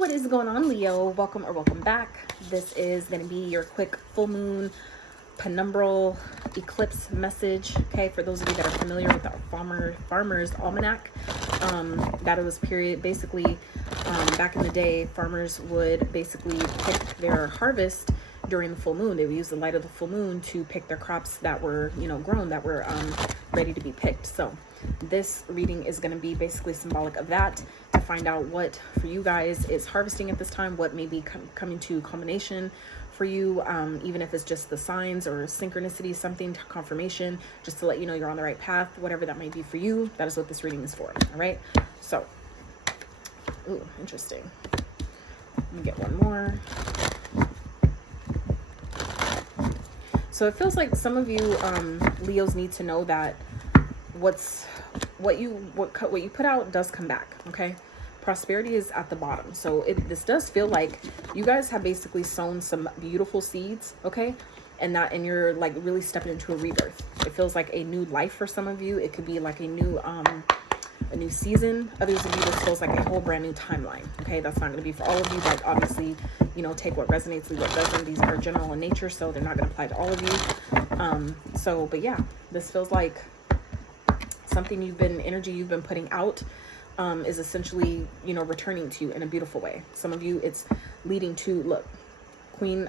What is going on, Leo? Welcome or welcome back. This is going to be your quick full moon penumbral eclipse message. Okay, for those of you that are familiar with our farmer's almanac, that was period. Basically, back in the day, farmers would basically pick their harvest during the full moon. They would use the light of the full moon to pick their crops that were, grown, that were ready to be picked. So this reading is going to be basically symbolic of that, to find out what for you guys is harvesting at this time, what may be coming to combination for you, even if it's just the signs or synchronicity, something to confirmation, just to let you know you're on the right path, whatever that might be for you. That is what this reading is for. All right. So, ooh, interesting. Let me get one more. So it feels like some of you Leos need to know that what you put out does come back. Okay, prosperity is at the bottom. So this does feel like you guys have basically sown some beautiful seeds. Okay, and you're like really stepping into a rebirth. It feels like a new life for some of you. It could be like a new season. Others of you, this feels like a whole brand new timeline. Okay, that's not going to be for all of you, but obviously, take what resonates, leave what doesn't. These are general in nature, so they're not going to apply to all of you. But yeah, this feels like something energy you've been putting out is essentially, returning to you in a beautiful way. Some of you, it's leading to, look, queen,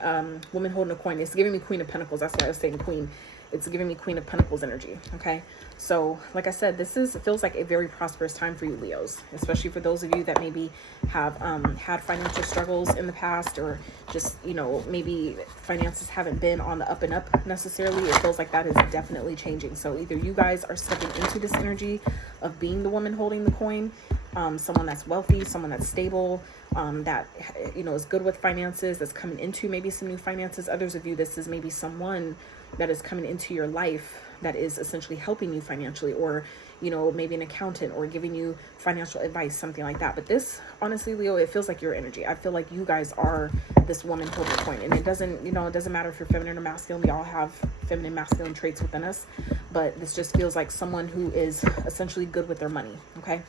woman holding a coin. It's giving me Queen of Pentacles. That's why I was saying queen. It's giving me Queen of Pentacles energy. Okay, so like I said, it feels like a very prosperous time for you, Leos, especially for those of you that maybe have had financial struggles in the past, or just maybe finances haven't been on the up and up necessarily. It feels like that is definitely changing. So either you guys are stepping into this energy of being the woman holding the coin, someone that's wealthy, someone that's stable, that is good with finances, that's coming into maybe some new finances. Others of you, this is maybe someone that is coming into your life that is essentially helping you financially, or maybe an accountant, or giving you financial advice, something like that. But this, honestly, Leo, it feels like your energy. I feel like you guys are this woman holding a coin, and it doesn't matter if you're feminine or masculine. We all have feminine, masculine traits within us, but this just feels like someone who is essentially good with their money. Okay,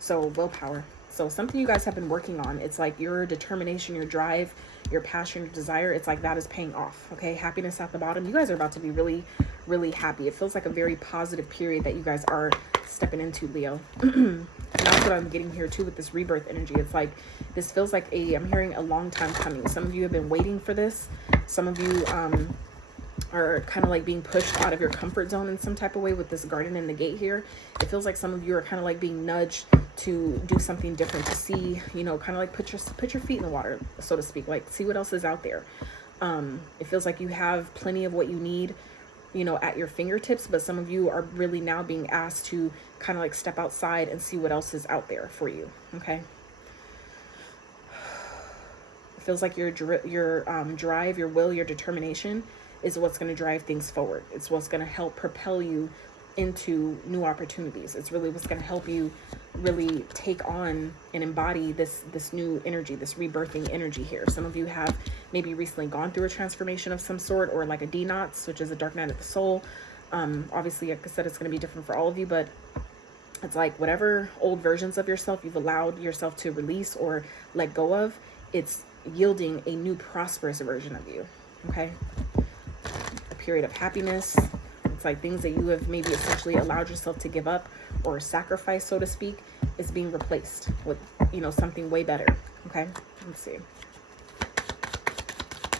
so willpower. So something you guys have been working on, it's like your determination, your drive, your passion, your desire, it's like that is paying off. Okay, happiness at the bottom. You guys are about to be really, really happy. It feels like a very positive period that you guys are stepping into, Leo. And that's what I'm getting here too with this rebirth energy. It's like, this feels like I'm hearing a long time coming. Some of you have been waiting for this. Some of you are kind of like being pushed out of your comfort zone in some type of way with this garden in the gate here. It feels like some of you are kind of like being nudged to do something different, to see, kind of like put your feet in the water, so to speak, like see what else is out there. It feels like you have plenty of what you need, at your fingertips, but some of you are really now being asked to kind of like step outside and see what else is out there for you. Okay. It feels like your drive, your will, your determination is what's going to drive things forward. It's what's going to help propel you into new opportunities. It's really what's going to help you really take on and embody this new energy, this rebirthing energy here. Some of you have maybe recently gone through a transformation of some sort, or like a denots, which is a dark night of the soul. Obviously, like I said, it's going to be different for all of you, but it's like whatever old versions of yourself you've allowed yourself to release or let go of, it's yielding a new prosperous version of you. Okay, a period of happiness. It's like things that you have maybe essentially allowed yourself to give up or sacrifice, so to speak, is being replaced with, something way better. Okay, let's see.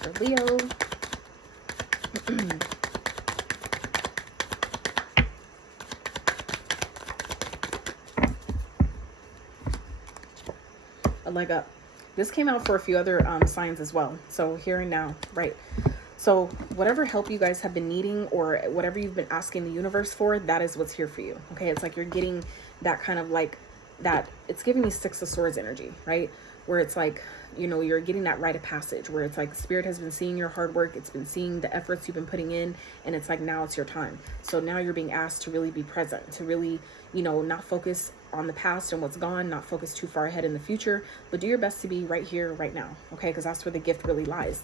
For Leo. A leg up. This came out for a few other signs as well. So here and now, right? So whatever help you guys have been needing, or whatever you've been asking the universe for, that is what's here for you. Okay, it's like you're getting that kind of like that. It's giving me Six of Swords energy, right? Where it's like, you're getting that rite of passage, where it's like Spirit has been seeing your hard work. It's been seeing the efforts you've been putting in, and it's like, now it's your time. So now you're being asked to really be present, to really, not focus on the past and what's gone, not focus too far ahead in the future, but do your best to be right here, right now. Okay, because that's where the gift really lies.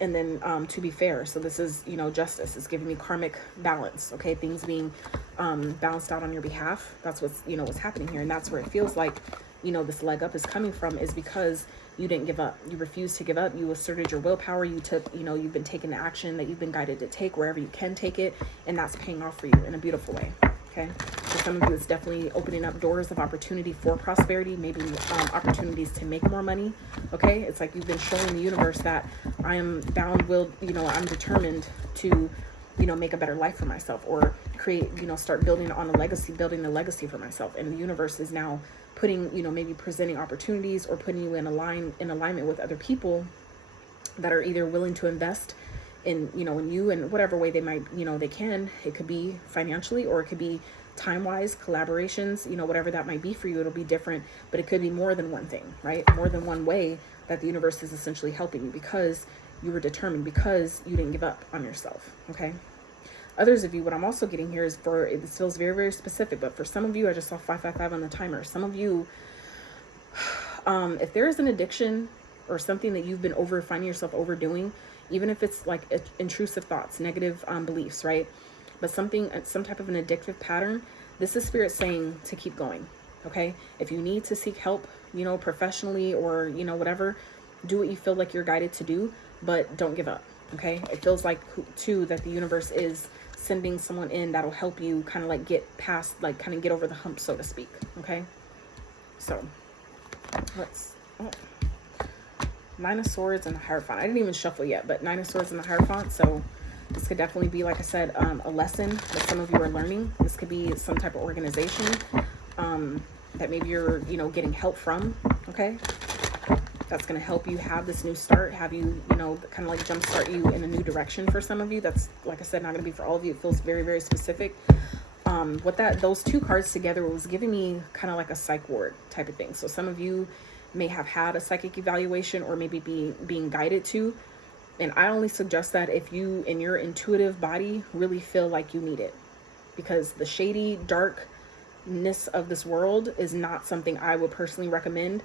And then to be fair, so this is, justice. It's giving me karmic balance. Okay, things being balanced out on your behalf. That's what's, what's happening here. And that's where it feels like you know, this leg up is coming from, is because you didn't give up. You refused to give up. You asserted your willpower. You took, you know, you've been taking the action that you've been guided to take wherever you can take it. And that's paying off for you in a beautiful way. Okay. For some of you, it's definitely opening up doors of opportunity for prosperity, maybe opportunities to make more money. Okay. It's like you've been showing the universe that I am bound, willed, you know, I'm determined to, you know, make a better life for myself, or create, you know, start building on a legacy, building a legacy for myself. And the universe is now putting, you know, maybe presenting opportunities or putting you in alignment with other people that are either willing to invest in, you know, in you in whatever way they might, you know, they can. It could be financially, or it could be time-wise, collaborations, you know, whatever that might be for you. It'll be different, but it could be more than one thing, right? More than one way that the universe is essentially helping you, because you were determined, because you didn't give up on yourself. Okay. Others of you, what I'm also getting here is, for, it feels very, very specific, but for some of you, I just saw 555 on the timer. Some of you, if there is an addiction or something that you've been finding yourself overdoing, even if it's like intrusive thoughts, negative beliefs, right? But some type of an addictive pattern, this is spirit saying to keep going. Okay. If you need to seek help, you know, professionally, or, you know, whatever, do what you feel like you're guided to do, but don't give up. Okay. It feels like too, that the universe is sending someone in that'll help you kind of like get past, like kind of get over the hump, so to speak. Okay. So let's, Nine of Swords and the Hierophant. I didn't even shuffle yet, but Nine of Swords and the Hierophant. So this could definitely be, like I said, a lesson that some of you are learning. This could be some type of organization that maybe you're, you know, getting help from. Okay. That's going to help you have this new start, have you, you know, kind of like jumpstart you in a new direction. For some of you, that's, like I said, not going to be for all of you. It feels very, very specific. Those two cards together was giving me kind of like a psych ward type of thing. So some of you may have had a psychic evaluation, or maybe being guided to. And I only suggest that if you, in your intuitive body, really feel like you need it, because the shady darkness of this world is not something I would personally recommend.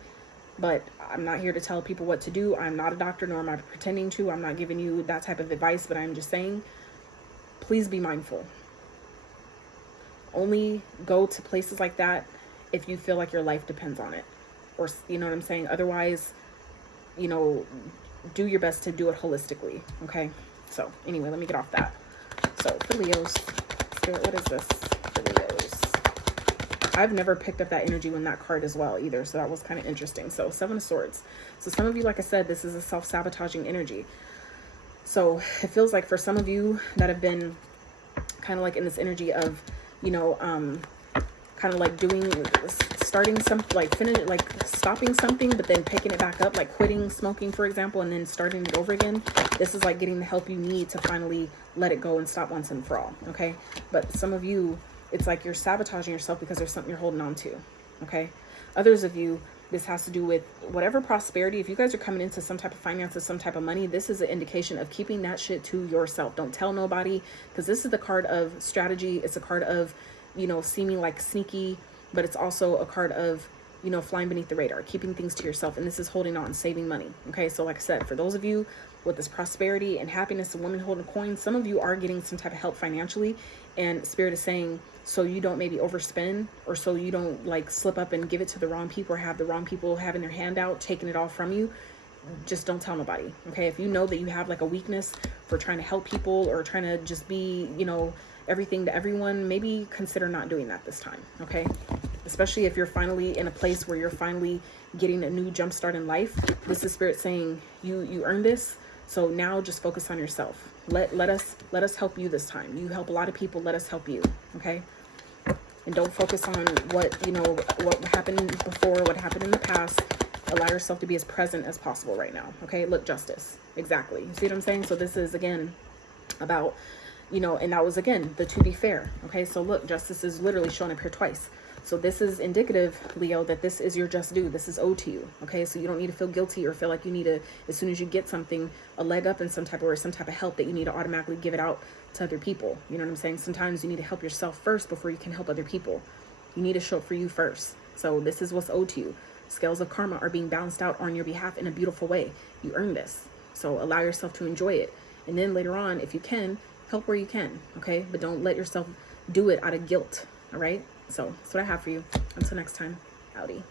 But I'm not here to tell people what to do. I'm not a doctor, nor am I pretending to. I'm not giving you that type of advice, but I'm just saying, please be mindful. Only go to places like that if you feel like your life depends on it. Or, you know what I'm saying? Otherwise, you know, do your best to do it holistically. Okay. So anyway, let me get off that. So for Leos, Spirit, what is this for Leos? I've never picked up that energy when that card as well either. So that was kind of interesting. So Seven of Swords. So some of you, like I said, this is a self-sabotaging energy. So it feels like for some of you that have been kind of like in this energy of, you know, kind of like starting something, like stopping something, but then picking it back up, like quitting smoking, for example, and then starting it over again. This is like getting the help you need to finally let it go and stop once and for all. Okay. But some of you, it's like you're sabotaging yourself because there's something you're holding on to. Okay. Others of you, this has to do with whatever prosperity. If you guys are coming into some type of finances, some type of money, this is an indication of keeping that shit to yourself. Don't tell nobody, because this is the card of strategy. It's a card of, you know, seeming like sneaky, but it's also a card of, you know, flying beneath the radar, keeping things to yourself. And this is holding on, saving money. Okay. So like I said, for those of you with this prosperity and happiness, and women holding coins, some of you are getting some type of help financially, and Spirit is saying, so you don't maybe overspend, or so you don't like slip up and give it to the wrong people, or have the wrong people having their hand out, taking it all from you. Just don't tell nobody. Okay. If you know that you have like a weakness for trying to help people, or trying to just be, you know, everything to everyone, maybe consider not doing that this time. Okay. Especially if you're finally in a place where you're finally getting a new jump start in life. This is Spirit saying you earned this. So now just focus on yourself. Let us help you this time. You help a lot of people. Let us help you. Okay. And don't focus on what, you know, what happened before, what happened in the past. Allow yourself to be as present as possible right now. Okay. Look, justice. Exactly. You see what I'm saying? So this is again about, you know, and that was again the to be fair. Okay. So look, justice is literally showing up here twice. So this is indicative, Leo, that this is your just due. This is owed to you. Okay. So you don't need to feel guilty or feel like you need to, as soon as you get something, a leg up in some type of, or some type of help, that you need to automatically give it out to other people. You know what I'm saying? Sometimes you need to help yourself first before you can help other people. You need to show up for you first. So this is what's owed to you. Scales of karma are being balanced out on your behalf in a beautiful way. You earned this. So allow yourself to enjoy it. And then later on, if you can, help where you can. Okay. But don't let yourself do it out of guilt. All right. So that's what I have for you. Until next time, howdy.